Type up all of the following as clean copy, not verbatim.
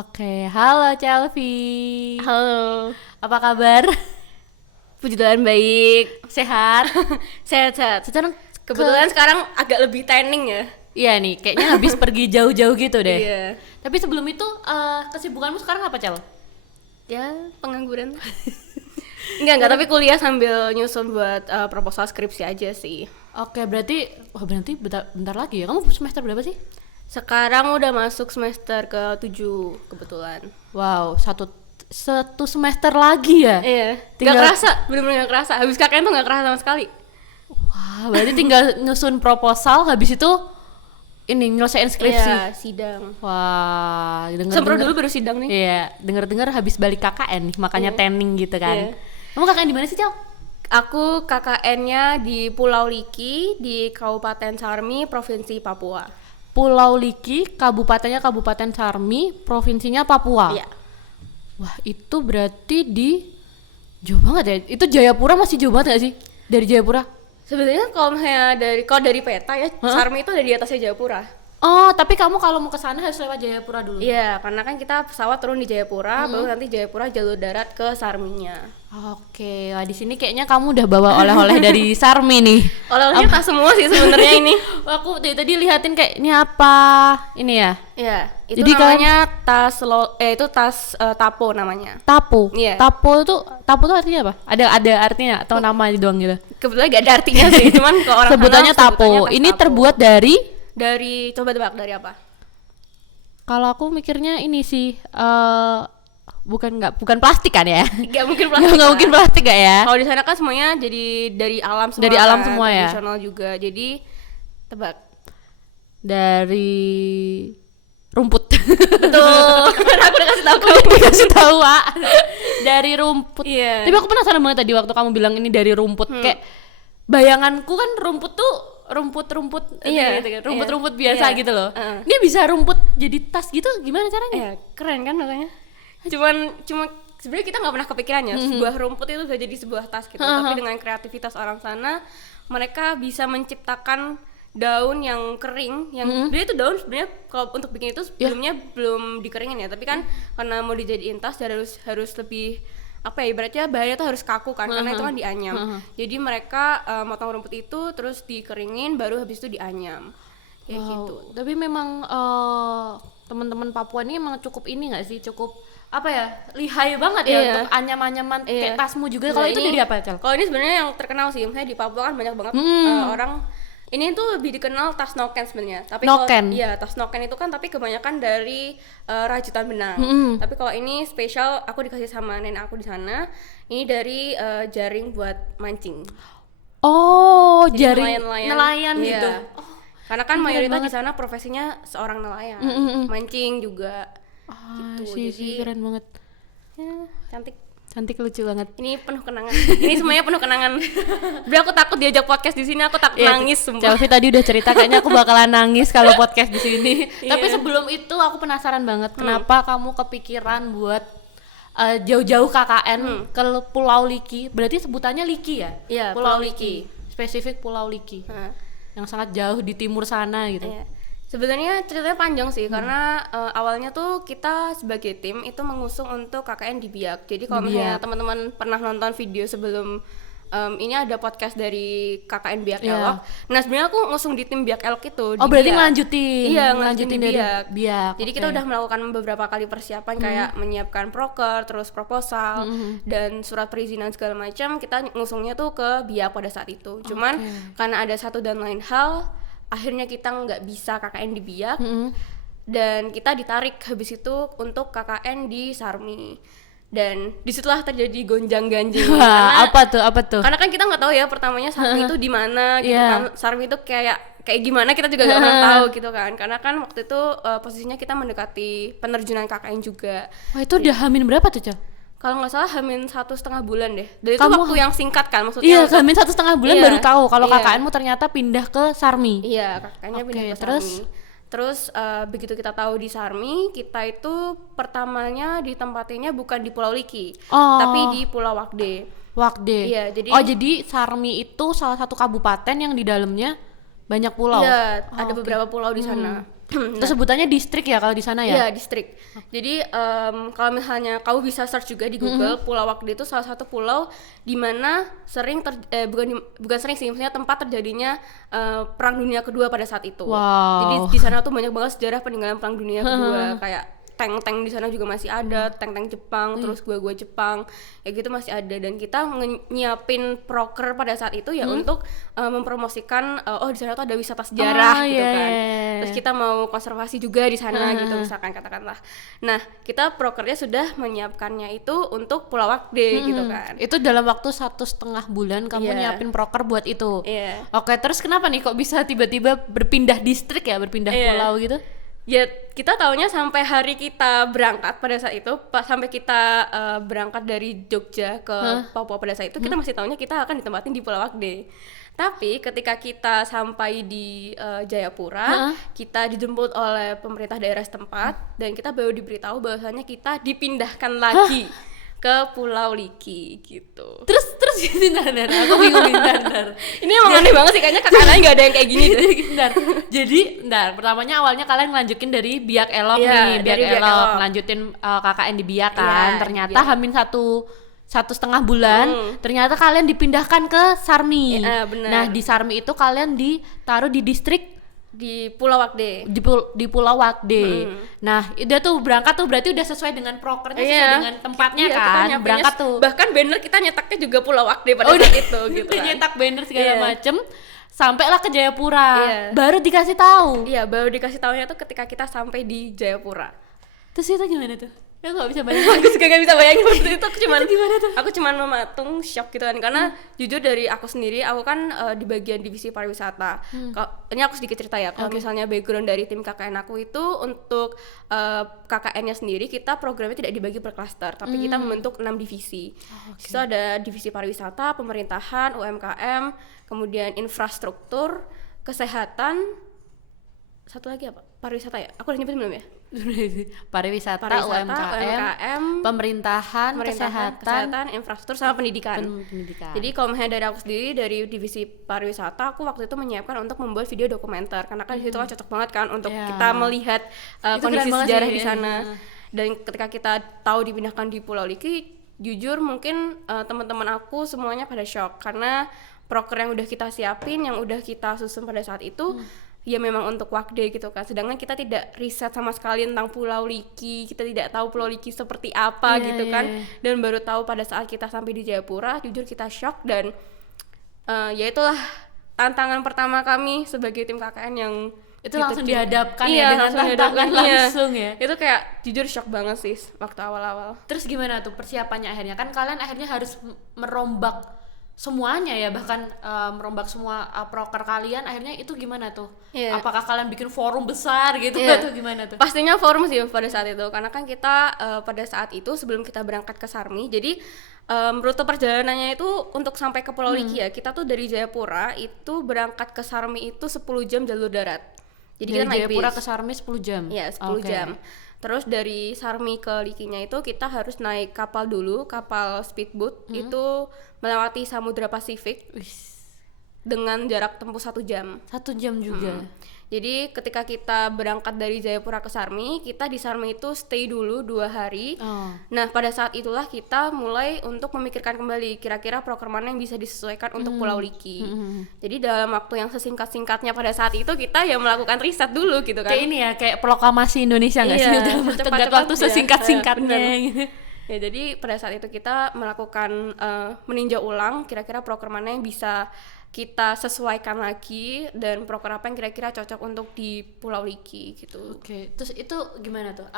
Oke, halo Chelvi. Halo, Apa kabar? puji Tuhan baik. Sehat? Sehat-sehat. Sekarang Kebetulan sekarang agak lebih tanning ya. Iya nih, kayaknya habis pergi jauh-jauh gitu deh. Iya. Tapi sebelum itu, kesibukanmu sekarang apa, Cel? Ya, pengangguran. Enggak, tapi kuliah sambil nyusun buat proposal skripsi aja sih. Oke, berarti bentar lagi ya. Kamu semester berapa sih? Sekarang udah masuk semester ke-7 kebetulan. Wow, satu semester lagi ya? Iya. Tinggal- Gak kerasa, bener-bener gak kerasa. Habis KKN tuh gak kerasa sama sekali. Wah, berarti tinggal nyusun proposal, habis itu ini nyelesain skripsi. Iya, sidang. Wah, Sempro dulu baru sidang nih. Iya, denger-dengar habis balik KKN nih, makanya tanning gitu kan. Iya. Kamu KKN di mana sih, Cel? Aku KKN-nya di Pulau Liki di Kabupaten Sarmi, Provinsi Papua. Pulau Liki, kabupatennya Kabupaten Sarmi, provinsinya Papua. Iya. Wah, itu berarti jauh banget ya. Itu Jayapura masih jauh banget gak sih? Dari Jayapura? Sebenarnya kalau dari peta ya, Sarmi itu ada di atasnya Jayapura. Oh, tapi kamu kalau mau ke sana harus lewat Jayapura dulu. Iya, karena kan kita pesawat turun di Jayapura, baru nanti Jayapura jalur darat ke Sarminya. Oke, wah di sini kayaknya kamu udah bawa oleh-oleh dari Sarmi nih. Oleh-olehnya tas semua sih sebenarnya ini. Aku tadi lihatin kayak ini apa? Ini ya? Iya, itu Jadi namanya itu tas tapo namanya. Tapo. Iya. Tapo tuh artinya apa? Ada artinya atau nama doang gitu? Kebetulan gak ada artinya sih, cuman ke orang Sebutannya sana tapo. sebutannya tas Ini tapo. terbuat dari Coba tebak dari apa? kalau aku mikirnya ini sih bukan plastik kan ya? Gak mungkin plastik. Nggak lah. mungkin plastik gak ya? Kalau di sana kan semuanya jadi dari alam semua. Dari alam kan, semua ya? tradisional juga. Jadi tebak. Dari rumput. Betul. Aku udah kasih tahu kamu. Dikasih tahu, Wak. Dari rumput. Iya. Tapi aku penasaran banget tadi waktu kamu bilang ini dari rumput. Kayak bayanganku kan rumput tuh rumput-rumput Iya, gitu kan. Rumput-rumput biasa iya. gitu loh. Heeh. Ini bisa rumput jadi tas gitu gimana caranya? Ya, keren kan makanya. Cuma sebenarnya kita nggak pernah kepikirannya sebuah rumput itu bisa jadi sebuah tas gitu. Tapi dengan kreativitas orang sana, mereka bisa menciptakan daun yang kering, yang sebenarnya itu daun sebenarnya kalau untuk bikin itu sebelumnya belum dikeringin ya. Tapi kan karena mau dijadiin tas dan harus lebih apa ya, ibaratnya bahannya tuh harus kaku kan, karena itu kan dianyam. Jadi mereka motong rumput itu terus dikeringin, baru habis itu dianyam kayak gitu. Tapi memang teman-teman Papua ini emang cukup ini nggak sih, cukup apa ya, lihai banget ya Iya. untuk anyam-anyaman kayak tasmu juga. Nah, Kalau itu ini- dari apa, Cel? Kalau ini sebenarnya yang terkenal sih, misalnya di Papua kan banyak banget orang. Ini tuh lebih dikenal tas noken sebenarnya. Tapi Noken? iya, tas noken itu kan tapi kebanyakan dari rajutan benang. Tapi kalau ini spesial, aku dikasih sama nenek aku di sana. Ini dari jaring buat mancing. Oh, Jadi jaring nelayan-nelayan. nelayan Iya. gitu. Karena kan mayoritas di sana profesinya seorang nelayan. Mancing juga. Gitu. Sih, Jadi keren banget. ya, cantik. Cantik, lucu banget. Ini penuh kenangan. Ini semuanya penuh kenangan. Tapi aku takut diajak podcast di sini, aku takut nangis sumpah. Chelvi tadi udah cerita, kayaknya aku bakalan nangis kalau podcast di sini. Tapi sebelum itu aku penasaran banget kenapa kamu kepikiran buat jauh-jauh KKN ke Pulau Liki. Berarti sebutannya Liki ya? Iya, Pulau Pulau Liki. Spesifik Pulau Liki. Nah, Yang sangat jauh di timur sana gitu. iya. Sebenarnya ceritanya panjang sih, karena awalnya tuh kita sebagai tim itu mengusung untuk KKN di Biak. Jadi kalau misalnya teman-teman pernah nonton video sebelum ini ada podcast dari KKN Biak Elok. Nah sebenarnya aku ngusung di tim Biak Elok itu. Oh, di berarti Biak. ngelanjutin. Iya, ngelanjutin di dari Biak. Biak. Jadi kita udah melakukan beberapa kali persiapan kayak menyiapkan proker, terus proposal dan surat perizinan segala macam. Kita ngusungnya tuh ke Biak pada saat itu. Cuman karena ada satu dan lain hal, akhirnya kita nggak bisa KKN di Biak dan kita ditarik habis itu untuk KKN di Sarmi. Dan disitulah terjadi gonjang-ganjing. Wah, apa tuh? Karena kan kita nggak tahu ya pertamanya Sarmi itu di mana gitu Iya. kan. Sarmi itu kayak gimana kita juga nggak pernah tahu gitu kan. Karena kan waktu itu posisinya kita mendekati penerjunan KKN juga. Wah, itu udah hamin berapa tuh, Cel? Kalau nggak salah hamin 1,5 bulan deh. Dan itu Kamu waktu yang singkat kan maksudnya. Iya, untuk- hamin 1,5 bulan Iya, baru tahu kalau iya. KKN-mu ternyata pindah ke Sarmi. Iya, kakaknya pindah Oke, ke terus? Sarmi. Terus begitu kita tahu di Sarmi, kita itu pertamanya ditempatinya bukan di Pulau Liki, Oh. tapi di Pulau Wakde. Wakde. Iya, jadi- jadi Sarmi itu salah satu kabupaten yang di dalamnya banyak pulau. Iya, ada beberapa pulau di sana. Itu sebutannya distrik ya kalau di sana ya? Iya, distrik. Jadi kalau misalnya kamu bisa search juga di Google, Pulau Wagde itu salah satu pulau di mana sering bukan sering sih, maksudnya tempat terjadinya Perang Dunia Kedua pada saat itu. Wow. Jadi di sana tuh banyak banget sejarah peninggalan Perang Dunia Kedua, kayak tank-tank di sana juga masih ada, tank-tank Jepang, terus gua Jepang, ya gitu masih ada. Dan kita nyiapin proker pada saat itu ya untuk mempromosikan oh di sana tuh ada wisata sejarah gitu kan. Terus kita mau konservasi juga di sana gitu misalkan katakanlah. Nah, kita prokernya sudah menyiapkannya itu untuk Pulau Wagde gitu kan. Itu dalam waktu 1,5 bulan kamu nyiapin proker buat itu. Oke, terus kenapa nih kok bisa tiba-tiba berpindah distrik ya, berpindah pulau gitu? Ya kita taunya sampai hari kita berangkat pada saat itu, sampai kita berangkat dari Jogja ke Papua pada saat itu, kita masih taunya kita akan ditempatin di Pulau Wagde. Tapi ketika kita sampai di Jayapura, kita dijemput oleh pemerintah daerah setempat dan kita baru diberitahu bahwasanya kita dipindahkan lagi ke Pulau Liki gitu. Terus bentar, aku bingung bentar. Ini emang aneh banget sih, kayaknya kakak nggak ada yang kayak gini deh. Jadi, pertamanya awalnya kalian ngelanjutin dari Biak Elok nih, Biak Elok, lanjutin KKN di Biak kan. Ternyata Hamin 1,5 bulan, ternyata kalian dipindahkan ke Sarmi. Nah, di Sarmi itu kalian ditaruh di distrik di Pulau Wagde. Di Pulau Wagde. Nah, udah tuh berangkat tuh berarti udah sesuai dengan prokernya, sesuai dengan tempatnya kan. Berangkat tuh. Bahkan banner kita nyetaknya juga Pulau Wagde pada saat itu gitu kan. Nyetak banner segala macem. Sampailah ke Jayapura. Baru dikasih tahu. Iya, baru dikasih tahunya tuh ketika kita sampai di Jayapura. Terus itu gimana tuh? Ya nggak bisa bayangin. Aku juga nggak bisa bayangin waktu itu. Aku cuman mematung shock gitu kan, karena jujur dari aku sendiri, aku kan di bagian divisi pariwisata. Ini aku sedikit cerita ya. Kalau misalnya background dari tim KKN aku itu untuk KKN-nya sendiri, kita programnya tidak dibagi per klaster, tapi kita membentuk 6 divisi. Itu ada divisi pariwisata, pemerintahan, UMKM, kemudian infrastruktur, kesehatan, satu lagi apa? Pariwisata ya? Aku udah nyebutin belum ya? Pariwisata, UMKM, pemerintahan, kesehatan, infrastruktur, sama pendidikan. Jadi kalau misalnya dari aku sendiri, dari divisi pariwisata, aku waktu itu menyiapkan untuk membuat video dokumenter, karena kan di situ kan cocok banget kan untuk kita melihat kondisi sejarah di sana. Dan ketika kita tahu dipindahkan di Pulau Liki, jujur mungkin teman-teman aku semuanya pada shock, karena proker yang udah kita siapin, yang udah kita susun pada saat itu ya memang untuk Wagde gitu kan, sedangkan kita tidak riset sama sekali tentang Pulau Liki, kita tidak tahu Pulau Liki seperti apa gitu kan. Dan baru tahu pada saat kita sampai di Jayapura, jujur kita shock. Dan ya itulah tantangan pertama kami sebagai tim KKN yang itu langsung dihadapkan dengan tantangan langsung ya. Itu kayak jujur shock banget sih waktu awal-awal. Terus gimana tuh persiapannya akhirnya? Kan kalian akhirnya harus merombak semuanya ya, bahkan merombak semua proker kalian, akhirnya itu gimana tuh? Apakah kalian bikin forum besar gitu atau gimana tuh? Pastinya forum sih pada saat itu, karena kan kita pada saat itu sebelum kita berangkat ke Sarmi, jadi rute perjalanannya itu untuk sampai ke Pulau Liki ya, kita tuh dari Jayapura itu berangkat ke Sarmi itu 10 jam jalur darat. Jadi dari kita naik Jayapura bis. ke Sarmi 10 jam? Iya, 10 jam. Terus dari Sarmi ke Likinya itu kita harus naik kapal dulu, kapal speedboat, itu melewati Samudra Pasifik dengan jarak tempuh 1 jam. 1 jam juga. Jadi ketika kita berangkat dari Jayapura ke Sarmi, kita di Sarmi itu stay dulu 2 hari. Nah pada saat itulah kita mulai untuk memikirkan kembali kira-kira proker mana yang bisa disesuaikan untuk Pulau Liki. Jadi dalam waktu yang sesingkat-singkatnya pada saat itu kita ya melakukan riset dulu gitu kan. Kayak ini ya, kayak proklamasi Indonesia nggak sih? Dalam tenggat waktu sesingkat-singkatnya gitu. Ya jadi pada saat itu kita melakukan meninjau ulang kira-kira proker mana yang bisa kita sesuaikan lagi, dan proker apa yang kira-kira cocok untuk di Pulau Liki gitu. Oke, terus itu gimana tuh?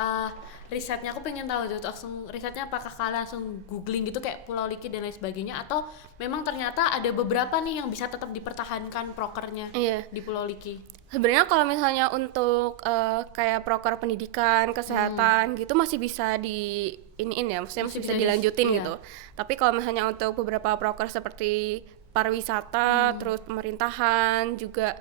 Risetnya aku pengen tahu tuh, langsung risetnya apakah kalian langsung googling gitu kayak Pulau Liki dan lain sebagainya, atau memang ternyata ada beberapa nih yang bisa tetap dipertahankan prokernya di Pulau Liki? Sebenarnya kalau misalnya untuk kayak proker pendidikan, kesehatan gitu masih bisa di iniin ya, maksudnya masih bisa dilanjutin gitu. Tapi kalau misalnya untuk beberapa proker seperti pariwisata, terus pemerintahan juga,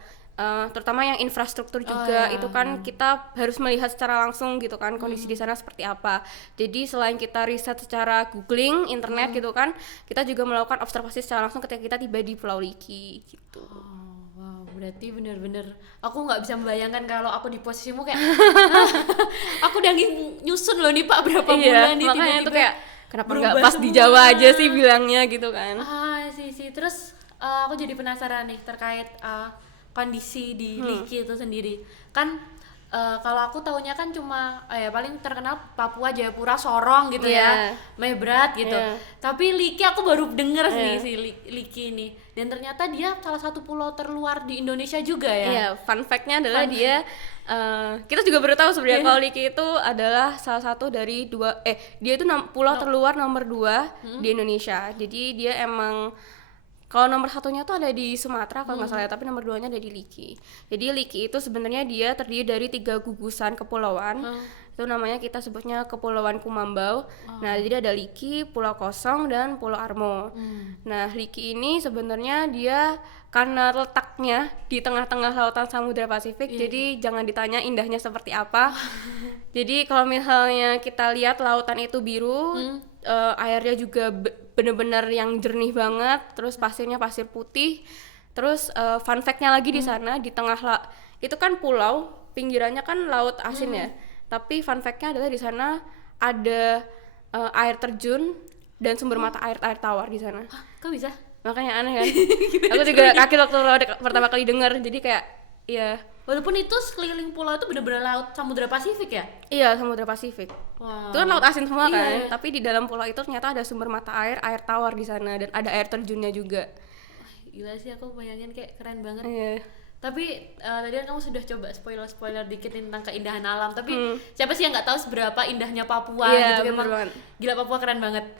terutama yang infrastruktur juga, itu kan kita harus melihat secara langsung gitu kan kondisi di sana seperti apa. Jadi selain kita riset secara googling internet gitu kan, kita juga melakukan observasi secara langsung ketika kita tiba di Pulau Liki gitu. Wow, berarti bener-bener aku nggak bisa membayangkan kalau aku di posisimu kayak aku udah nyusun loh nih Pak berapa bulan nih makanya tiba-tiba tuh kayak kenapa nggak berubah pas di semua. Jawa aja sih bilangnya gitu kan. Sih terus aku jadi penasaran nih terkait kondisi di Liki itu sendiri kan. Kalau aku taunya kan cuma ya paling terkenal Papua, Jayapura, Sorong gitu ya, Mebrat gitu. Tapi Liki aku baru denger nih si Liki ini. Dan ternyata dia salah satu pulau terluar di Indonesia juga ya. Iya, fun fact-nya adalah dia kita juga baru tahu sebenarnya kalau Liki itu adalah salah satu dari dia itu pulau terluar nomor 2 di Indonesia. Jadi dia emang kalau nomor 1-nya tuh ada di Sumatera kalau nggak salah, tapi nomor 2-nya ada di Liki. Jadi Liki itu sebenarnya dia terdiri dari 3 gugusan kepulauan. Itu namanya kita sebutnya Kepulauan Kumambau. Nah, jadi ada Liki, Pulau Kosong, dan Pulau Armo. Nah, Liki ini sebenarnya dia karena letaknya di tengah-tengah lautan Samudra Pasifik, jadi jangan ditanya indahnya seperti apa. Jadi kalau misalnya kita lihat lautan itu biru, airnya juga bener-bener yang jernih banget, terus pasirnya pasir putih. Terus fun fact-nya lagi di sana di tengah itu kan pulau, pinggirannya kan laut asin ya. Tapi fun fact-nya adalah di sana ada air terjun dan sumber mata air tawar di sana. Kok bisa? Makanya aneh kan. Aku juga kaget waktu pertama kali dengar, jadi kayak ya. Walaupun itu sekeliling pulau itu benar-benar laut Samudra Pasifik ya? Iya, Samudra Pasifik. Wow. Itu kan laut asin semua kan, tapi di dalam pulau itu ternyata ada sumber mata air tawar di sana, dan ada air terjunnya juga. Gila sih, aku bayangin kayak keren banget. Tapi tadi kan kamu sudah coba spoiler dikit tentang keindahan alam, tapi siapa sih yang nggak tahu seberapa indahnya Papua gitu. Memang gila, Papua keren banget.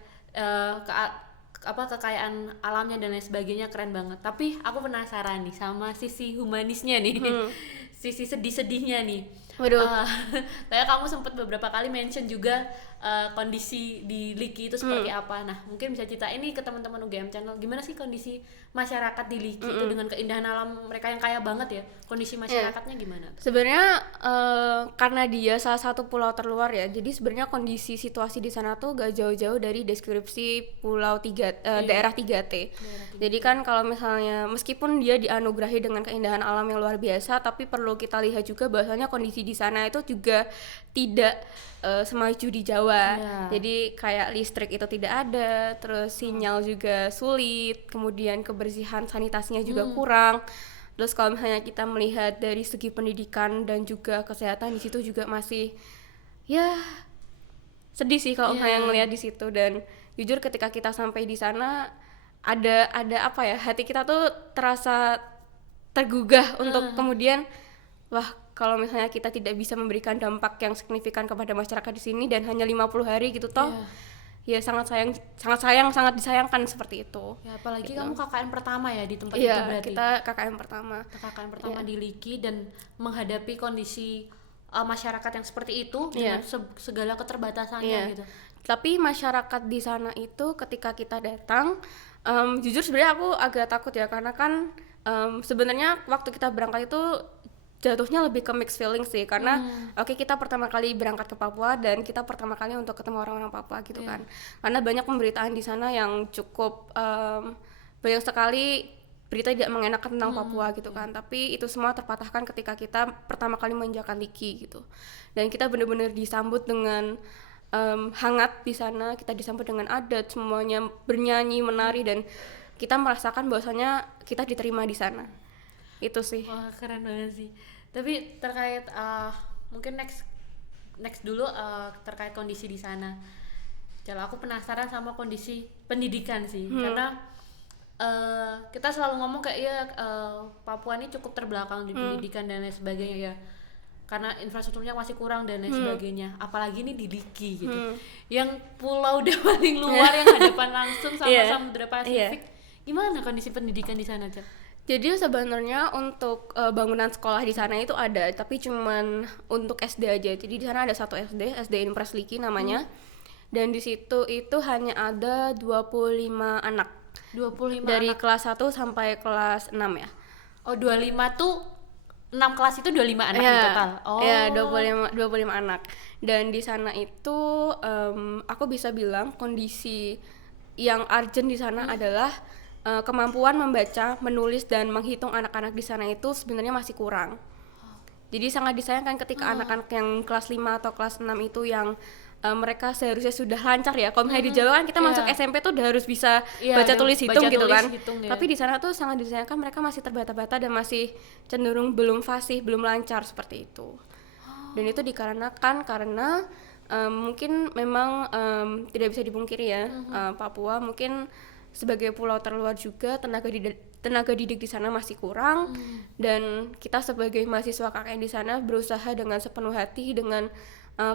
Kekayaan alamnya dan lain sebagainya keren banget. Tapi aku penasaran nih sama sisi humanisnya nih. Sisi sedih-sedihnya nih. Waduh. Kayak kamu sempat beberapa kali mention juga kondisi di Liki itu seperti apa. Nah, mungkin bisa ceritain nih ke teman-teman UGM Channel, gimana sih kondisi masyarakat di Liki itu dengan keindahan alam mereka yang kaya banget ya. Kondisi masyarakatnya gimana? Sebenarnya karena dia salah satu pulau terluar ya, jadi sebenarnya kondisi situasi di sana tuh gak jauh-jauh dari deskripsi pulau daerah 3T. Jadi kan kalau misalnya meskipun dia dianugerahi dengan keindahan alam yang luar biasa, tapi perlu kita lihat juga bahwasanya kondisi di sana itu juga tidak semaju di Jawa. Jadi kayak listrik itu tidak ada, terus sinyal juga sulit, kemudian kebersihan sanitasinya juga kurang. Terus kalau misalnya kita melihat dari segi pendidikan dan juga kesehatan, di situ juga masih ya sedih sih kalau misalnya ngelihat di situ. Dan jujur ketika kita sampai di sana ada apa ya, hati kita tuh terasa tergugah untuk kemudian wah, kalau misalnya kita tidak bisa memberikan dampak yang signifikan kepada masyarakat di sini dan hanya 50 hari gitu toh. Ya sangat disayangkan seperti itu. Ya apalagi kamu KKN pertama ya di tempat itu berarti. Iya, kita KKN pertama di Liki dan menghadapi kondisi masyarakat yang seperti itu dengan segala keterbatasannya gitu. Tapi masyarakat di sana itu ketika kita datang, jujur sebenarnya aku agak takut ya, karena kan sebenarnya waktu kita berangkat itu jatuhnya lebih ke mixed feeling sih, karena kita pertama kali berangkat ke Papua dan kita pertama kali untuk ketemu orang-orang Papua gitu kan, karena banyak pemberitaan di sana yang cukup banyak sekali berita tidak mengenakan tentang Papua gitu kan, tapi itu semua terpatahkan ketika kita pertama kali menginjakan Liki gitu, dan kita benar-benar disambut dengan hangat di sana, kita disambut dengan adat, semuanya bernyanyi, menari, dan kita merasakan bahwasanya kita diterima di sana. Itu sih. Wah, keren banget sih. Tapi terkait mungkin next dulu terkait kondisi di sana. Kalau aku penasaran sama kondisi pendidikan sih, karena kita selalu ngomong kayak Papua ini cukup terbelakang di pendidikan dan lain sebagainya ya, karena infrastrukturnya masih kurang dan lain sebagainya. Apalagi ini di Liki gitu, yang pulau udah paling luar yang hadapan langsung sama Samudra Pasifik. Gimana kondisi pendidikan di sana, Cak? Jadi sebenarnya untuk bangunan sekolah di sana itu ada, tapi cuman untuk SD aja. Jadi di sana ada satu SD Impres Liki namanya. Dan di situ itu hanya ada 25 anak. 25 dari anak. Kelas 1 sampai kelas 6 ya. Oh, 25 tuh 6 kelas itu 25 anak di total. Oh. Iya, 25 anak. Dan di sana itu aku bisa bilang kondisi yang urgent di sana adalah kemampuan membaca, menulis dan menghitung anak-anak di sana itu sebenarnya masih kurang. Jadi sangat disayangkan ketika anak-anak yang kelas 5 atau kelas 6 itu yang mereka seharusnya sudah lancar ya. Kalau misalnya di Jawa kan kita masuk SMP tuh udah harus bisa baca tulis hitung gitu kan. Tapi di sana tuh sangat disayangkan mereka masih terbata-bata dan masih cenderung belum fasih, belum lancar seperti itu. Dan itu dikarenakan karena mungkin memang tidak bisa dipungkiri ya, Papua mungkin sebagai pulau terluar juga tenaga didik di sana masih kurang, dan kita sebagai mahasiswa KKN di sana berusaha dengan sepenuh hati dengan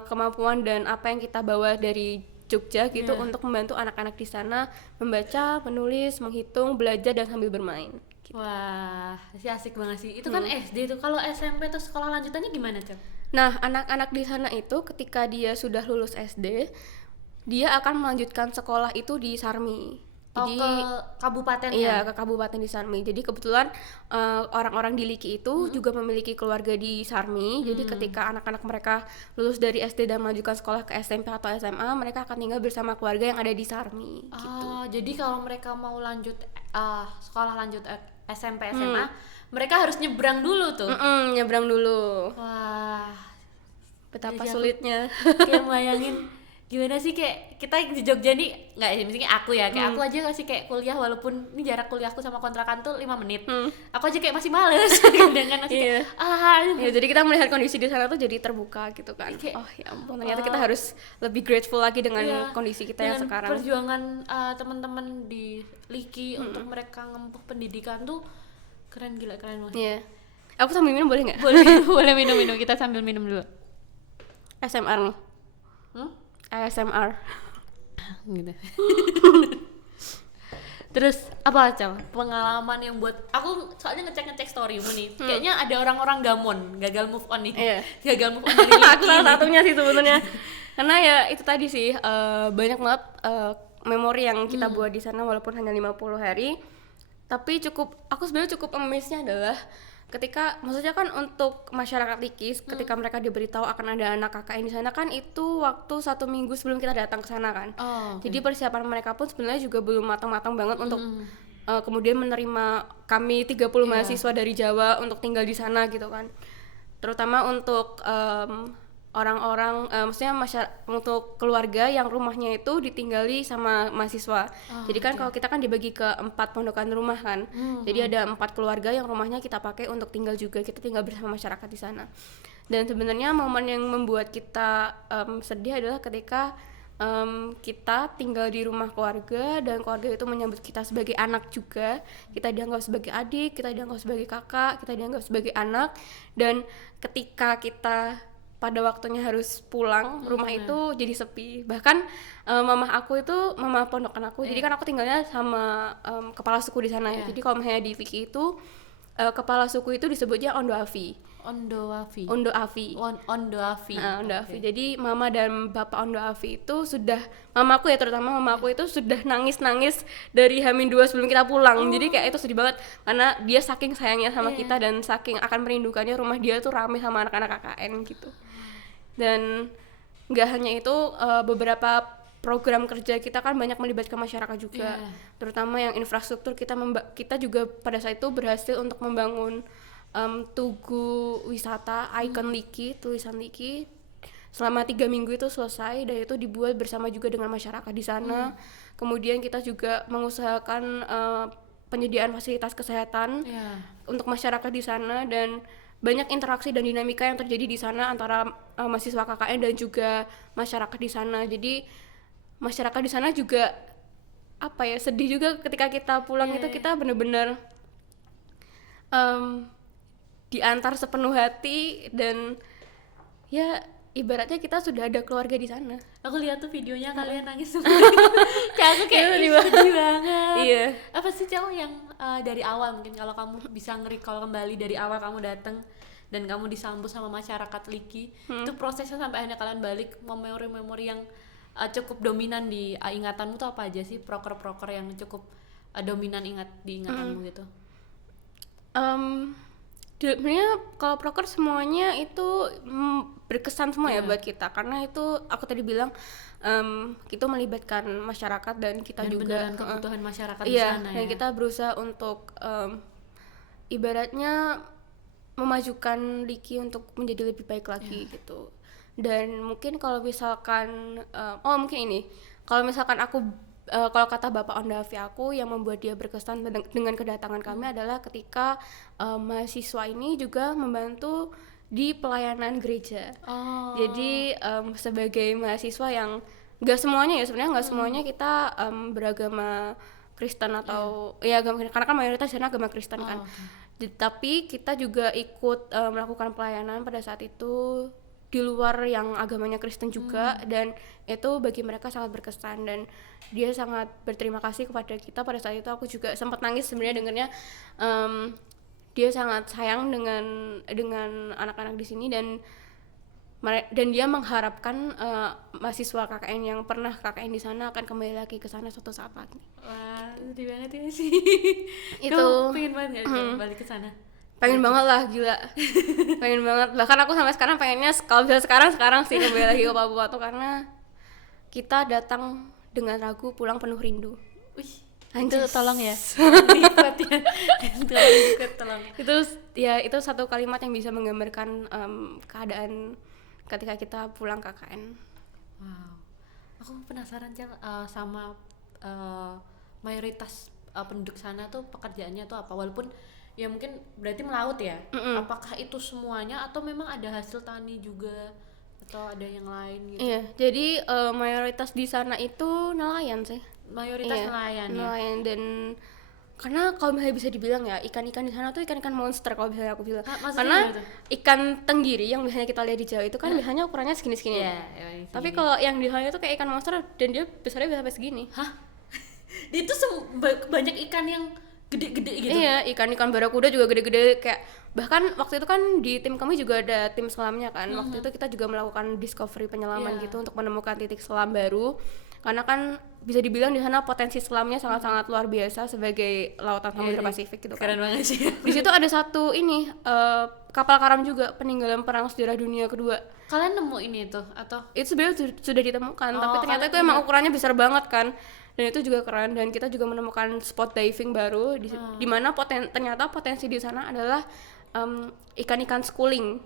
kemampuan dan apa yang kita bawa dari Jogja gitu untuk membantu anak-anak di sana membaca, menulis, menghitung, belajar dan sambil bermain. Gitu. Wah, sih asik banget sih. Itu kan SD tuh. Kalau SMP atau sekolah lanjutannya gimana, Cel? Nah, anak-anak di sana itu ketika dia sudah lulus SD, dia akan melanjutkan sekolah itu di Sarmi. Jadi ke kabupaten iya, ke kabupaten di Sarmi. Jadi kebetulan orang-orang di Liki itu juga memiliki keluarga di Sarmi. Jadi ketika anak-anak mereka lulus dari SD dan melanjutkan sekolah ke SMP atau SMA, mereka akan tinggal bersama keluarga yang ada di Sarmi. Gitu. Jadi kalau mereka mau lanjut sekolah lanjut SMP SMA, mereka harus nyebrang dulu tuh. Nyebrang dulu. Wah, betapa sulitnya. Kayak bayangin gimana sih kayak kita di Jogja nih, nggak ya, misalnya aku ya, kayak aku aja masih kayak kuliah, walaupun ini jarak kuliahku sama kontrakan tuh 5 menit, aku aja kayak masih males dengan masih kayak jadi kita melihat kondisi di sana tuh jadi terbuka gitu kan, kayak, oh ya ampun, ternyata kita harus lebih grateful lagi dengan kondisi kita yang sekarang. Perjuangan teman-teman di Liki untuk mereka ngempuh pendidikan tuh keren, gila, keren banget. Aku sambil minum boleh nggak? Boleh minum, kita sambil minum dulu. ASMR nih. ASMR gitu. Terus apa, Cel? Pengalaman yang buat aku, soalnya ngecek storymu nih, kayaknya ada orang-orang gamon gagal move on nih. Gagal move on dari Liki. Aku salah satunya sih sebenarnya. Karena ya itu tadi sih, banyak banget memori yang kita buat di sana walaupun hanya 50 hari. Tapi aku sebenarnya cukup amazed-nya adalah ketika, maksudnya kan untuk masyarakat Liki ketika mereka diberitahu akan ada anak KKN di sana kan itu waktu 1 minggu sebelum kita datang ke sana kan. Jadi persiapan mereka pun sebenarnya juga belum matang-matang banget untuk kemudian menerima kami 30 mahasiswa dari Jawa untuk tinggal di sana gitu kan. Terutama untuk orang-orang, maksudnya untuk keluarga yang rumahnya itu ditinggali sama mahasiswa. Jadi kan kalau kita kan dibagi ke 4 pondokan rumah kan. Jadi ada 4 keluarga yang rumahnya kita pakai untuk tinggal juga. Kita tinggal bersama masyarakat di sana. Dan sebenarnya momen yang membuat kita sedih adalah ketika kita tinggal di rumah keluarga dan keluarga itu menyambut kita sebagai anak juga. Kita dianggap sebagai adik, kita dianggap sebagai kakak, kita dianggap sebagai anak. Dan ketika kita pada waktunya harus pulang, rumah itu jadi sepi. Bahkan mama aku itu mama pondokan aku, jadi kan aku tinggalnya sama kepala suku di sana ya. Jadi kalau misalnya di Liki itu kepala suku itu disebutnya Ondo Afi. Jadi mama dan bapak Ondo Afi itu sudah, mamaku ya terutama mamaku itu sudah nangis dari H-2 sebelum kita pulang. Jadi kayak itu sedih banget karena dia saking sayangnya sama kita dan saking akan merindukannya rumah dia tuh ramai sama anak-anak KKN gitu. Dan nggak hanya itu, beberapa program kerja kita kan banyak melibatkan masyarakat juga, terutama yang infrastruktur. Kita juga pada saat itu berhasil untuk membangun tugu wisata ikon Liki, tulisan Liki, selama 3 minggu itu selesai, dan itu dibuat bersama juga dengan masyarakat di sana. Kemudian kita juga mengusahakan penyediaan fasilitas kesehatan untuk masyarakat di sana, dan banyak interaksi dan dinamika yang terjadi di sana antara mahasiswa KKN dan juga masyarakat di sana. Jadi masyarakat di sana juga sedih juga ketika kita pulang. Itu kita benar-benar diantar sepenuh hati, dan ya ibaratnya kita sudah ada keluarga di sana. Aku lihat tuh videonya kalian nangis semua. Kayak aku kayak sedih banget. Apa sih, Cel, yang dari awal, mungkin kalau kamu bisa nge-recall kembali dari awal kamu datang dan kamu disambut sama masyarakat Liki, itu prosesnya sampai akhirnya kalian balik, memori-memori yang cukup dominan di ingatanmu tuh apa aja sih, proker-proker yang cukup dominan di ingatanmu gitu? Sebenarnya kalau proker semuanya itu berkesan semua ya buat kita, karena itu aku tadi bilang itu melibatkan masyarakat dan kita Dan juga beneran kebutuhan masyarakat di iya, sana dan ya. kita berusaha untuk ibaratnya memajukan Liki untuk menjadi lebih baik lagi gitu. Dan mungkin kalau misalkan mungkin ini, kalau misalkan aku kalau kata Bapak Ondavi aku yang membuat dia berkesan dengan kedatangan kami adalah ketika mahasiswa ini juga membantu di pelayanan gereja. Jadi sebagai mahasiswa yang nggak semuanya ya sebenarnya nggak semuanya kita beragama Kristen atau ya agama, karena kan mayoritas di sana agama Kristen kan. Tapi kita juga ikut melakukan pelayanan pada saat itu di luar yang agamanya Kristen juga, dan itu bagi mereka sangat berkesan dan dia sangat berterima kasih kepada kita. Pada saat itu aku juga sempat nangis sebenarnya dengernya. Dia sangat sayang dengan anak-anak di sini dan dia mengharapkan mahasiswa KKN yang pernah KKN di sana akan kembali lagi ke sana suatu saat lagi. Wah, sedih banget ya sih. Itu Kamu pengen banget gak sih balik ke sana? pengen banget lah, gila. Pengen banget, bahkan aku sampai sekarang pengennya kalau bisa sekarang sih kembali lagi ke Papua tuh, karena kita datang dengan ragu, pulang penuh rindu. Wih, Itu tolong ya. Dibuat ya. Tolong. Itu satu kalimat yang bisa menggambarkan keadaan ketika kita pulang KKN. Wow. Aku penasaran sama mayoritas penduduk sana tuh pekerjaannya tuh apa, walaupun ya mungkin berarti melaut ya. Apakah itu semuanya atau memang ada hasil tani juga atau ada yang lain gitu? Iya, jadi mayoritas di sana itu nelayan sih. Mayoritas nelayan ya. Nelayan, dan karena kalau misalnya bisa dibilang ya ikan-ikan di sana tuh ikan-ikan monster kalau misalnya aku bilang. Karena ikan tenggiri yang biasanya kita lihat di Jawa itu kan biasanya ukurannya segini-segini. Tapi kalau yang di sana itu kayak ikan monster dan dia besarnya bisa sampai segini. Hah? Dia tuh banyak ikan yang gede-gede gitu. Iya, ikan-ikan barakuda juga gede-gede, kayak bahkan waktu itu kan di tim kami juga ada tim selamnya kan. Waktu itu kita juga melakukan discovery penyelaman gitu untuk menemukan titik selam baru. Karena kan bisa dibilang di sana potensi selamnya sangat-sangat luar biasa sebagai lautan Samudra Pasifik gitu kan. Keren banget sih. Di situ ada satu kapal karam juga peninggalan perang sejarah dunia kedua. Kalian nemu ini tuh atau? Itu sebenarnya sudah ditemukan, tapi ternyata itu emang ukurannya besar banget kan. Dan itu juga keren, dan kita juga menemukan spot diving baru di mana ternyata potensi di sana adalah ikan-ikan schooling.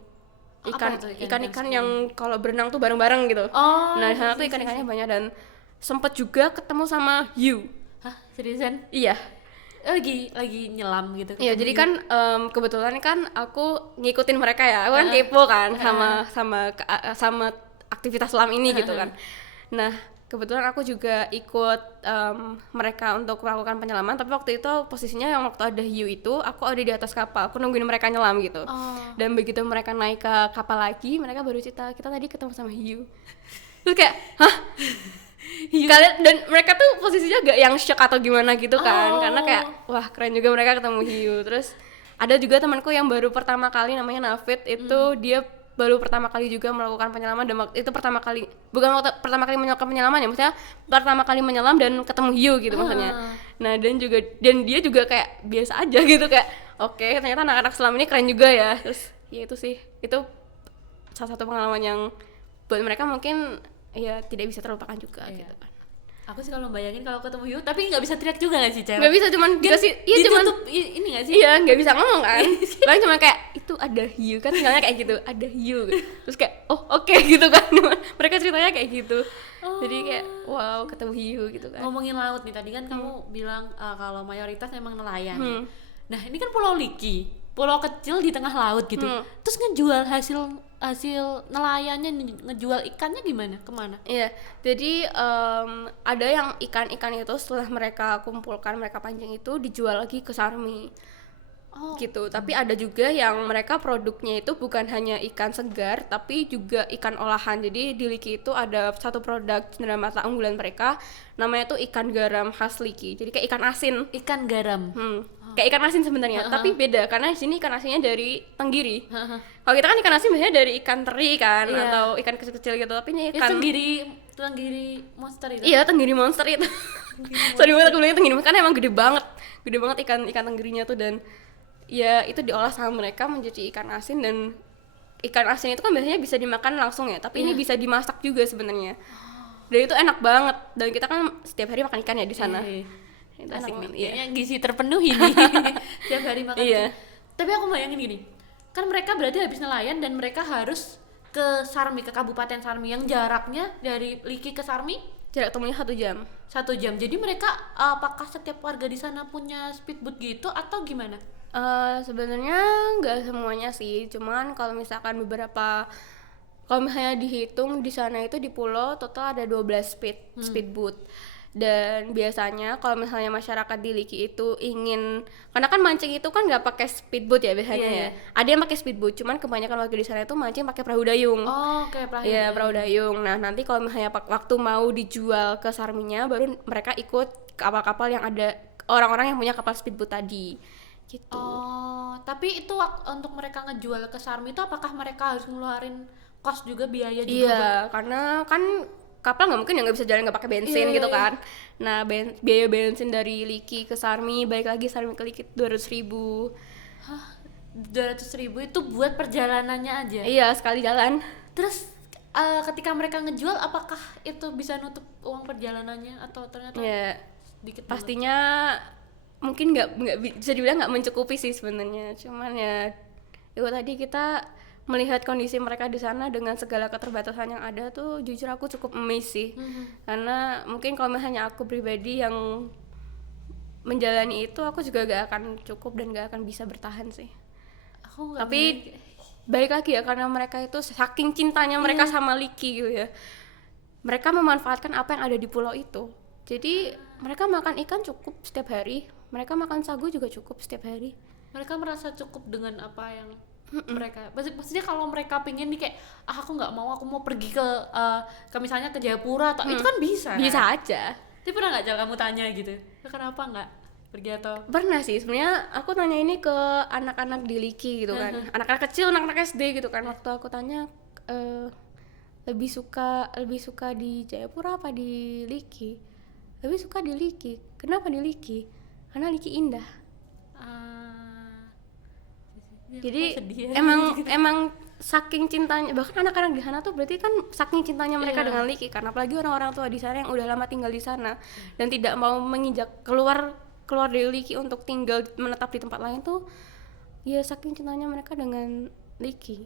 Ikan-ikan yang kalau berenang tuh bareng-bareng gitu. Nah, di sana tuh ikan-ikannya banyak, dan sempet juga ketemu sama hiu. Hah, seriusan? Iya. Lagi nyelam gitu. Iya, jadi kan kebetulan kan aku ngikutin mereka ya. Aku kan kepo kan sama aktivitas selam ini gitu kan. Nah, kebetulan aku juga ikut mereka untuk melakukan penyelaman, tapi waktu itu posisinya yang waktu ada hiu itu aku ada di atas kapal, aku nungguin mereka nyelam gitu. Dan begitu mereka naik ke kapal lagi, mereka baru cerita, kita tadi ketemu sama hiu. Terus kayak, hah? Kalian, dan mereka tuh posisinya gak yang shock atau gimana gitu kan, karena kayak wah keren juga mereka ketemu hiu. Terus ada juga temanku yang baru pertama kali, namanya Nafid, itu dia baru pertama kali juga melakukan penyelaman, dan itu pertama kali melakukan penyelaman ya, maksudnya pertama kali menyelam dan ketemu hiu gitu maksudnya. Nah, dan dia juga kayak biasa aja gitu, kayak oke, ternyata anak-anak selam ini keren juga ya. Terus ya itu sih, itu salah satu pengalaman yang buat mereka mungkin ya tidak bisa terlupakan juga gitu kan. Aku sih kalau bayangin kalau ketemu hiu, tapi nggak bisa teriak juga nggak sih cewek? Nggak bisa, cuman dikasih, iya cuman ini nggak sih? Iya, nggak bisa ngomong kan. Paling cuma kayak itu ada hiu kan, tinggalnya kayak gitu, ada hiu. Terus kayak oh oke gitu kan. Mereka ceritanya kayak gitu. Jadi kayak wow, ketemu hiu gitu kan. Ngomongin laut nih, tadi kan kamu bilang kalau mayoritas memang nelayan. Ya? Nah, ini kan Pulau Liki, pulau kecil di tengah laut gitu. Terus ngejual hasil nelayannya, ngejual ikannya gimana? Kemana? Iya, jadi ada yang ikan-ikan itu setelah mereka kumpulkan, mereka pancing itu dijual lagi ke Sarmi. Gitu. Tapi ada juga yang mereka produknya itu bukan hanya ikan segar, tapi juga ikan olahan. Jadi di Liki itu ada satu produk cenderamata unggulan mereka, namanya tuh ikan garam khas Liki. Jadi kayak ikan asin. Ikan garam. Kayak ikan asin sebenarnya, tapi beda karena di sini ikan asinnya dari tenggiri. Kalau kita kan ikan asin biasanya dari ikan teri kan, atau ikan kecil-kecil gitu, tapi ini ikan tenggiri monster itu. Iya, tenggiri monster itu. Sorry banget aku bilangnya tenggiri, karena emang gede banget ikan tenggirinya tuh, dan ya itu diolah sama mereka menjadi ikan asin, dan ikan asin itu kan biasanya bisa dimakan langsung ya, tapi ini bisa dimasak juga sebenarnya. Dan itu enak banget. Dan kita kan setiap hari makan ikan ya di sana. Itu enak Asik banget. nih, kayaknya gizi terpenuhi nih. Tiap hari makan ikan. Tapi aku bayangin gini, kan mereka berarti habis nelayan dan mereka harus ke Sarmi, ke Kabupaten Sarmi yang jaraknya dari Liki ke Sarmi Jarak temunya 1 jam. 1 jam. Jadi mereka apakah setiap warga di sana punya speedboat gitu atau gimana? Sebenarnya nggak semuanya sih, cuman kalau misalkan kalau misalnya dihitung di sana itu di pulau total ada 12 speedboat. Dan biasanya kalau misalnya masyarakat di Liki itu karena kan mancing itu kan nggak pakai speedboat ya biasanya ya. Ada yang pakai speedboat, cuman kebanyakan warga di sana itu mancing pakai perahu dayung. Oh, kayak perahu. Iya, perahu dayung. Nah, nanti kalau misalnya waktu mau dijual ke Sarminya, baru mereka ikut kapal-kapal yang ada orang-orang yang punya kapal speedboat tadi. Gitu. Oh, tapi itu untuk mereka ngejual ke Sarmi itu apakah mereka harus ngeluarin kos juga, biaya juga? Iya, karena kan kapal nggak mungkin ya nggak bisa jalan nggak pakai bensin gitu kan. Nah, biaya bensin dari Liki ke Sarmi, balik lagi Sarmi ke Liki 200.000. Hah, 200.000 itu buat perjalanannya aja? Iya, sekali jalan. Terus ketika mereka ngejual, apakah itu bisa nutup uang perjalanannya atau ternyata sedikit? Pastinya mungkin nggak bisa dibilang nggak mencukupi sih sebenarnya. Cuman ya itu tadi kita melihat kondisi mereka di sana dengan segala keterbatasan yang ada tuh jujur aku cukup amazed sih. Karena mungkin kalau misalnya aku pribadi yang menjalani itu aku juga gak akan cukup dan gak akan bisa bertahan sih. Tapi balik lagi ya, karena mereka itu saking cintanya mereka sama Liki gitu ya, mereka memanfaatkan apa yang ada di pulau itu. Jadi mereka makan ikan cukup setiap hari, mereka makan sagu juga cukup setiap hari. Mereka merasa cukup dengan apa yang mereka, maksudnya kalau mereka pengen nih kayak aku nggak mau, aku mau pergi ke misalnya ke Jayapura atau itu kan bisa aja. Tapi pernah nggak kamu tanya gitu, kenapa nggak pergi atau? Pernah sih sebenarnya, aku tanya ini ke anak-anak di Liki gitu kan, anak-anak kecil, anak-anak SD gitu kan. Waktu aku tanya lebih suka di Jayapura apa di Liki, lebih suka di Liki. Kenapa di Liki? Karena Liki indah. Jadi emang saking cintanya, bahkan anak-anak di sana tuh berarti kan saking cintanya mereka dengan Liki, karena apalagi orang-orang tua di sana yang udah lama tinggal di sana dan tidak mau menginjak keluar dari Liki untuk tinggal menetap di tempat lain tuh, ya saking cintanya mereka dengan Liki.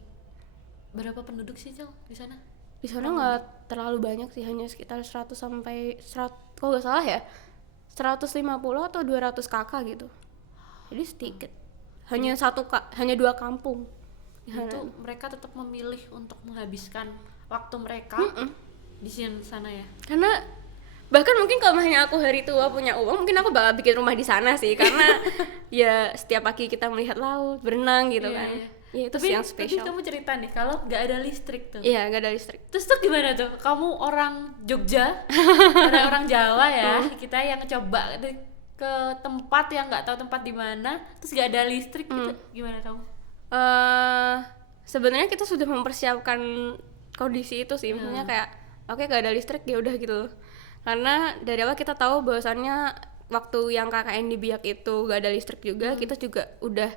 Berapa penduduk sih Cel di sana? Di sana nggak terlalu banyak sih, hanya sekitar 100 sampai 100, kalau nggak salah ya 150 atau 200 kakak gitu. Jadi sedikit. Hanya 2 kampung. Itu mereka tetap memilih untuk menghabiskan waktu mereka di sana ya. Karena bahkan mungkin kalau misalnya aku hari tua punya uang, mungkin aku bakal bikin rumah di sana sih, karena ya setiap pagi kita melihat laut, berenang gitu kan. Ya itu sih yang spesial. Tapi kamu cerita nih kalau nggak ada listrik tuh. Iya, nggak ada listrik. Terus tuh gimana tuh? Kamu orang Jogja, orang Jawa ya, kita yang coba ke tempat yang nggak tahu tempat di mana, terus nggak ada listrik gitu, gimana kamu? Sebenarnya kita sudah mempersiapkan kondisi itu sih, maksudnya kayak oke, nggak ada listrik ya udah gitu. Karena dari awal kita tahu bahwasannya waktu yang KKN di Biak itu nggak ada listrik juga, kita juga udah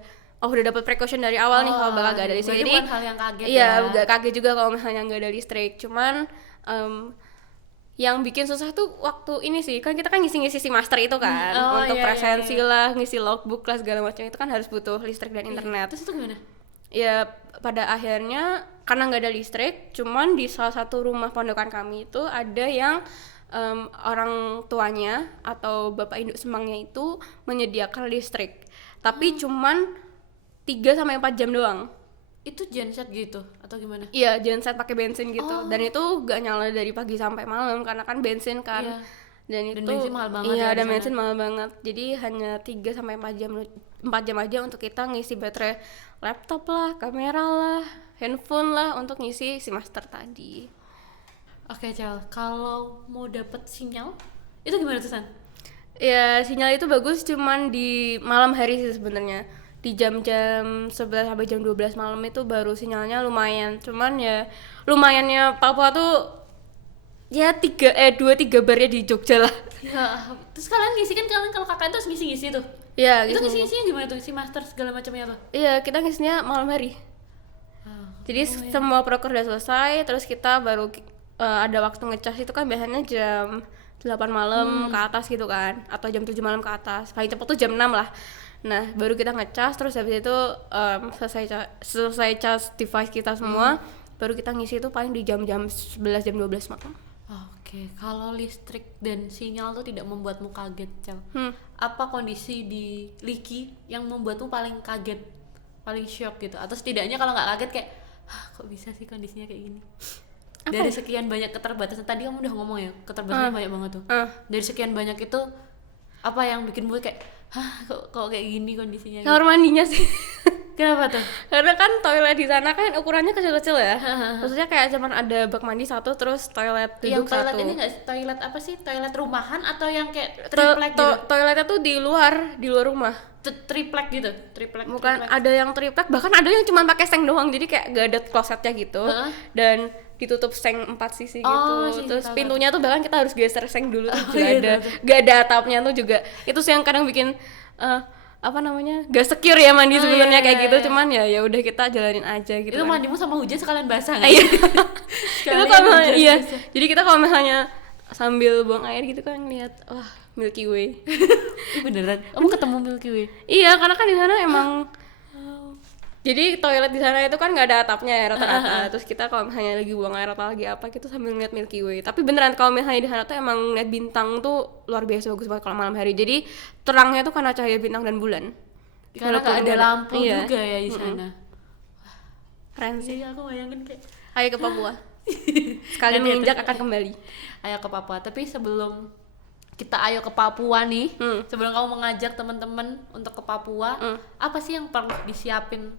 dapat precaution dari awal nih kalau bakal nggak ada listrik. Jadi bukan hal yang kaget iya, nggak kaget juga kalau misalnya nggak ada listrik. Cuman yang bikin susah tuh waktu ini sih, kan kita kan ngisi si master itu kan, untuk presensi lah, ngisi logbook lah segala macam, itu kan harus butuh listrik dan internet. Terus itu gimana? Ya pada akhirnya karena nggak ada listrik, cuman di salah satu rumah pondokan kami itu ada yang orang tuanya atau bapak induk semangnya itu menyediakan listrik, tapi cuman 3-4 jam doang. Itu genset gitu atau gimana? Iya, genset pakai bensin gitu. Dan itu gak nyala dari pagi sampai malam karena kan bensin kan. Dan itu bensin mahal banget. Iya, dan bensin mahal banget. Jadi hanya 3-4 jam aja untuk kita ngisi baterai laptop lah, kamera lah, handphone lah untuk ngisi si master tadi. Oke, Cel. Kalau mau dapet sinyal itu gimana tuh, San? Ya, sinyal itu bagus cuman di malam hari sih sebenarnya. Di jam-jam 11 sampai jam 12 malam itu baru sinyalnya lumayan. Cuman ya lumayannya Papua tuh ya 2-3 barnya di Jogja lah. Ya, terus kalian kalau kakak itu harus ngisi-ngisi tuh. Iya, itu ngisi-ngisinya gimana tuh, si master segala macamnya tuh? Iya, kita ngisinya malam hari. Jadi semua proker udah selesai, terus kita baru ada waktu ngecas itu kan biasanya jam 8 malam ke atas gitu kan, atau jam 7 malam ke atas, paling cepat tuh jam 6 lah. Nah baru kita ngecas, terus habis itu selesai cas device kita semua, baru kita ngisi itu paling di jam-jam 11 jam 12 malam. Oke, kalau listrik dan sinyal tuh tidak membuatmu kaget, Cel? Apa kondisi di Liki yang membuatmu paling kaget, paling shock gitu? Atau setidaknya kalau nggak kaget kayak, kok bisa sih kondisinya kayak gini? Dari sekian banyak keterbatasan, tadi kamu udah ngomong ya, keterbatasan banyak banget tuh. Dari sekian banyak itu, apa yang bikin gue kayak, kok kayak gini kondisinya? Kamar mandinya sih. Kenapa tuh? Karena kan toilet di sana kan ukurannya kecil-kecil ya. Maksudnya kayak cuman ada bak mandi satu, terus toilet duduk Yang toilet satu. ini nggak toilet apa sih? Toilet rumahan atau yang kayak triplek gitu? Toiletnya tuh di luar rumah. Triplek gitu, triplek. Bukan, ada yang triplek, bahkan ada yang cuma pakai seng doang, jadi kayak gak ada klosetnya gitu. Dan ditutup seng 4 sisi gitu. Terus pintunya tuh bahkan kita harus geser seng dulu tuh juga gak ada atapnya tuh juga. Itu sih yang kadang bikin apa namanya, gak secure ya mandi sebenarnya kayak gitu. Cuman ya udah kita jalanin aja gitu. Itu kan. mandimu sama hujan sekalian basah nggak? Itu kalau jadi kita kalau misalnya sambil buang air gitu kan lihat, wah, Milky Way. Beneran? Kamu ketemu Milky Way? Iya, karena kan di sana emang jadi toilet di sana itu kan nggak ada atapnya ya rata-rata. Terus kita kalau misalnya lagi buang air atau lagi apa, kita sambil ngeliat Milky Way. Tapi beneran kalau misalnya di sana tuh emang ngeliat bintang tuh luar biasa bagus banget kalau malam hari. Jadi terangnya tuh karena cahaya bintang dan bulan. Karena nggak ada lampu juga ya di sana. Keren sih. Iya, aku bayangin kayak, ayo ke Papua. Sekali menginjak akan kembali. Ayo ke Papua. Tapi sebelum kita ayo ke Papua nih, sebelum kamu mengajak teman-teman untuk ke Papua, apa sih yang perlu disiapin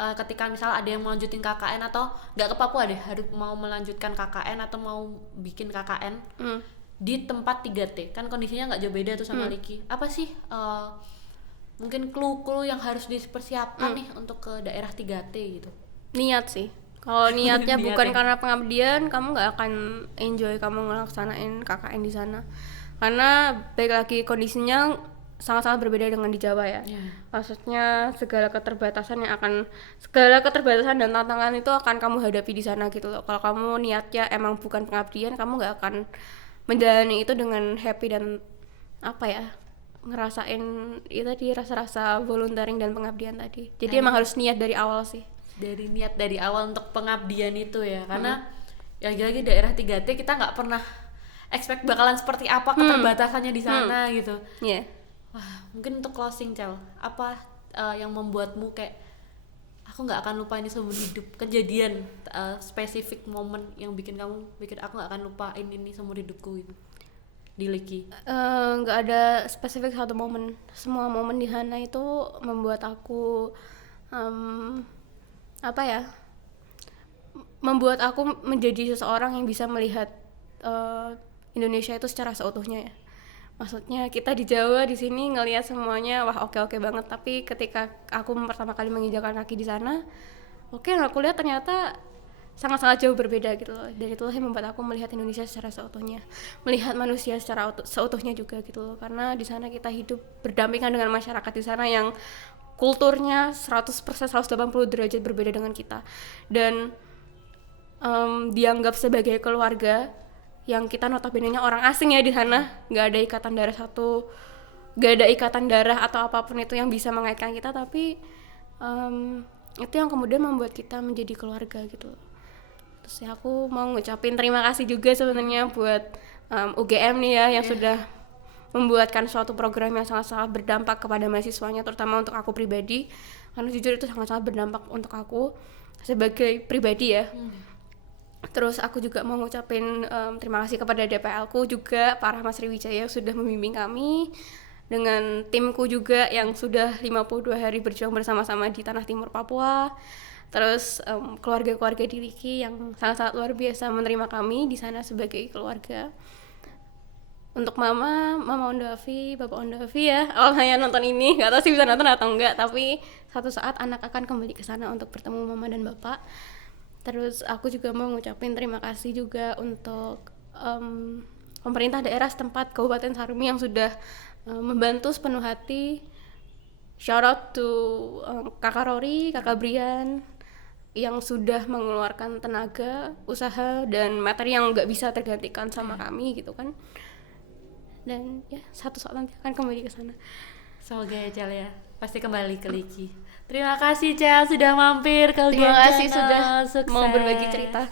ketika misal ada yang melanjutin KKN atau nggak ke Papua deh, harus mau melanjutkan KKN atau mau bikin KKN di tempat 3T, kan kondisinya nggak jauh beda tuh sama Liki. Apa sih mungkin clue-clue yang harus dipersiapkan nih untuk ke daerah 3T gitu? Niat sih. Kalau niatnya bukan karena pengabdian, kamu nggak akan enjoy kamu ngelaksanain KKN di sana. Karena baik lagi kondisinya sangat-sangat berbeda dengan di Jawa ya. Maksudnya segala keterbatasan dan tantangan itu akan kamu hadapi di sana gitu loh. Kalau kamu niatnya emang bukan pengabdian, kamu nggak akan menjalani itu dengan happy dan apa ya, ngerasain itu tadi rasa-rasa volunteering dan pengabdian tadi. Jadi emang harus niat dari awal sih. Dari niat dari awal untuk pengabdian itu ya, karena ya lagi-lagi daerah 3T kita nggak pernah expect bakalan seperti apa keterbatasannya di sana gitu. Wah, mungkin untuk closing, Cel, apa yang membuatmu kayak aku nggak akan lupa ini seumur hidup, kejadian spesifik momen yang bikin kamu pikir aku nggak akan lupain ini seumur hidupku gitu di Liki? Nggak ada spesifik satu momen, semua momen di sana itu membuat aku membuat aku menjadi seseorang yang bisa melihat Indonesia itu secara seutuhnya ya. Maksudnya kita di Jawa di sini ngelihat semuanya wah oke banget, tapi ketika aku pertama kali menginjakan kaki di sana, aku lihat ternyata sangat-sangat jauh berbeda gitu loh. Dan itulah yang membuat aku melihat Indonesia secara seutuhnya, melihat manusia secara seutuhnya juga gitu loh. Karena di sana kita hidup berdampingan dengan masyarakat di sana yang kulturnya 100% 180 derajat berbeda dengan kita, dan dianggap sebagai keluarga yang kita notabene-nya orang asing ya di sana, nggak ada ikatan darah atau apapun itu yang bisa mengaitkan kita, tapi itu yang kemudian membuat kita menjadi keluarga gitu. Terus ya aku mau ngucapin terima kasih juga sebenarnya buat UGM nih ya yang sudah membuatkan suatu program yang sangat-sangat berdampak kepada mahasiswanya, terutama untuk aku pribadi, karena jujur itu sangat-sangat berdampak untuk aku sebagai pribadi ya. Terus aku juga mau ngucapin terima kasih kepada DPL-ku juga, Pak Rahmat Sriwijaya yang sudah membimbing kami, dengan timku juga yang sudah 52 hari berjuang bersama-sama di Tanah Timur Papua. Terus keluarga-keluarga di Liki yang sangat-sangat luar biasa menerima kami di sana sebagai keluarga. Untuk Mama Ondavi, Bapak Ondavi ya, kalau hanya nonton ini, nggak tahu sih bisa nonton atau enggak, tapi satu saat anak akan kembali ke sana untuk bertemu Mama dan Bapak. Terus aku juga mau ngucapin terima kasih juga untuk pemerintah daerah setempat Kabupaten Sarumi yang sudah membantu sepenuh hati. Shout out to Kakak Rory, Kakak Brian, yang sudah mengeluarkan tenaga, usaha dan materi yang nggak bisa tergantikan sama kami gitu kan. Dan ya satu saat nanti akan kembali ke sana. Semoga ya Cel ya, pasti kembali ke Liki. Terima kasih Cel sudah mampir ke Terima kasih Gencana. sudah mau Sukses. berbagi cerita.